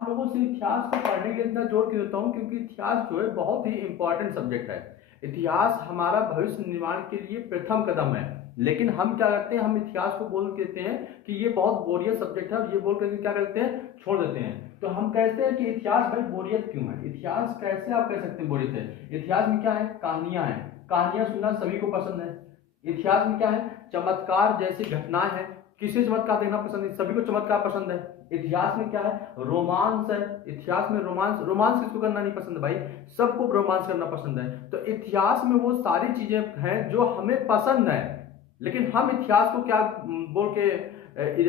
आप लोगों से इतिहास को पढ़ने के लिए इतना जोर क्यों देता हूँ, क्योंकि इतिहास जो है बहुत ही इंपॉर्टेंट सब्जेक्ट है। इतिहास हमारा भविष्य निर्माण के लिए प्रथम कदम है। लेकिन हम क्या करते हैं, हम इतिहास को बोल देते हैं कि ये बहुत बोरियत सब्जेक्ट है, ये बोल करके क्या करते हैं, छोड़ देते हैं। तो हम कहते हैं कि इतिहास भाई बोरियत क्यों है, इतिहास कैसे आप कह सकते हैं बोरियत है। इतिहास में क्या है, कहानियां हैं, कहानियां सुनना सभी को पसंद है। इतिहास में क्या है, चमत्कार जैसी घटनाएं हैं, किसी चमत्कार देखना पसंद है, सभी को चमत्कार पसंद है। इतिहास में क्या है, रोमांस है, इतिहास में रोमांस, रोमांस किसको करना नहीं पसंद है भाई, सबको रोमांस करना पसंद है। तो इतिहास में वो सारी चीजें हैं जो हमें पसंद है। लेकिन हम इतिहास को क्या बोल के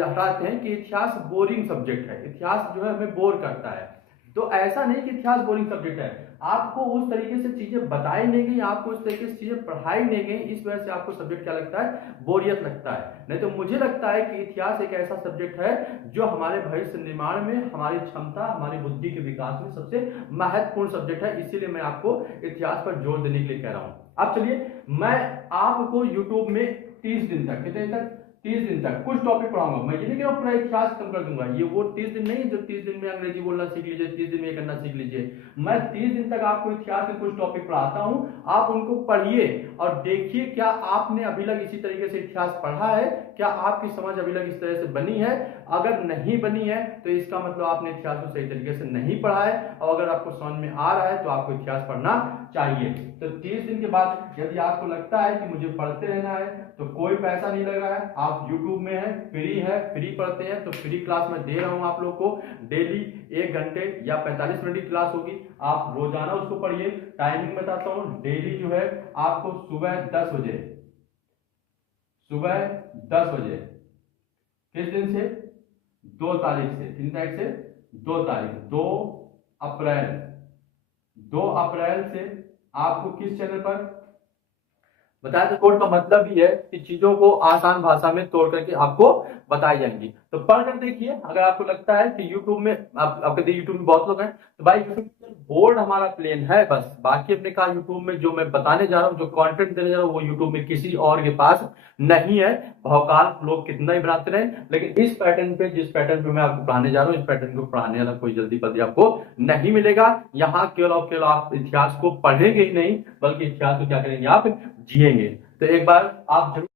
हटाते हैं कि इतिहास बोरिंग सब्जेक्ट है, इतिहास जो है हमें बोर करता है। तो ऐसा नहीं कि इतिहास बोरिंग सब्जेक्ट है, आपको उस तरीके से चीजें बताई नहीं गई, आपको उस तरीके से चीजें पढ़ाई नहीं गई, इस वजह से आपको सब्जेक्ट क्या लगता है, बोरियत लगता है। नहीं तो मुझे लगता है कि इतिहास एक ऐसा सब्जेक्ट है जो हमारे भविष्य निर्माण में, हमारी क्षमता, हमारी बुद्धि के विकास में सबसे महत्वपूर्ण सब्जेक्ट है। इसीलिए मैं आपको इतिहास पर जोर देने के लिए कह रहा हूं। अब चलिए, मैं आपको यूट्यूब में 30 दिन तक, कितने दिन तक, 30 दिन तक कुछ टॉपिक पढ़ाऊंगा। मैं ये नहीं कह रहा पूरा इतिहास खत्म कर दूंगा, ये वो 30 दिन नहीं जो 30 दिन में अंग्रेजी बोलना सीख लीजिए, 30 दिन में ये करना सीख लीजिए। मैं 30 दिन तक आपको इतिहास के कुछ टॉपिक पढ़ाता हूं, आप उनको पढ़िए और देखिए क्या आपने अभी तक इसी तरीके से इतिहास पढ़ा है, क्या आपकी समझ अभी तक इस तरह से बनी है। अगर नहीं बनी है तो इसका मतलब आपने इतिहास को सही तरीके से नहीं पढ़ा है, और अगर आपको समझ में आ रहा है तो आपको इतिहास पढ़ना चाहिए। तो 30 दिन के बाद यदि आपको लगता है कि मुझे पढ़ते रहना है, तो कोई पैसा नहीं लग रहा है, आप YouTube में है, फ्री पढ़ते हैं, तो फ्री क्लास मैं दे रहा हूं आप लोग को। डेली 1 घंटे या 45 मिनट की क्लास होगी, आप रोजाना उसको पढ़िए। टाइमिंग बताता हूं, डेली जो है आपको सुबह 10 बजे, सुबह 10 बजे, किस दिन से, 2 तारीख से, किस तारीख से, 2 तारीख, 2 अप्रैल, 2 अप्रैल से आपको किस चैनल पर बताया। तो कोड का मतलब ही है कि चीजों को आसान भाषा में तोड़ करके आपको बताई जाएंगी। तो पढ़कर देखिए, अगर आपको लगता है कि YouTube में आप कहते YouTube में बहुत लोग हैं, तो भाई YouTube बोर्ड हमारा प्लेन है बस, बाकी अपने कहा YouTube में जो मैं बताने जा रहा हूँ, जो कंटेंट देने जा रहा हूँ, वो YouTube में किसी और के पास नहीं है। भौकाल लोग कितना ही बनाते रहे, लेकिन इस पैटर्न पे, जिस पैटर्न पे मैं आपको पढ़ाने जा रहा हूँ, इस पैटर्न को पढ़ाने वाला कोई जल्दी पल्दी आपको नहीं मिलेगा। यहाँ केवल और केवल आप इतिहास को पढ़ेंगे ही नहीं, बल्कि इतिहास को क्या करेंगे, आप जिएंगे। तो एक बार आप जरूर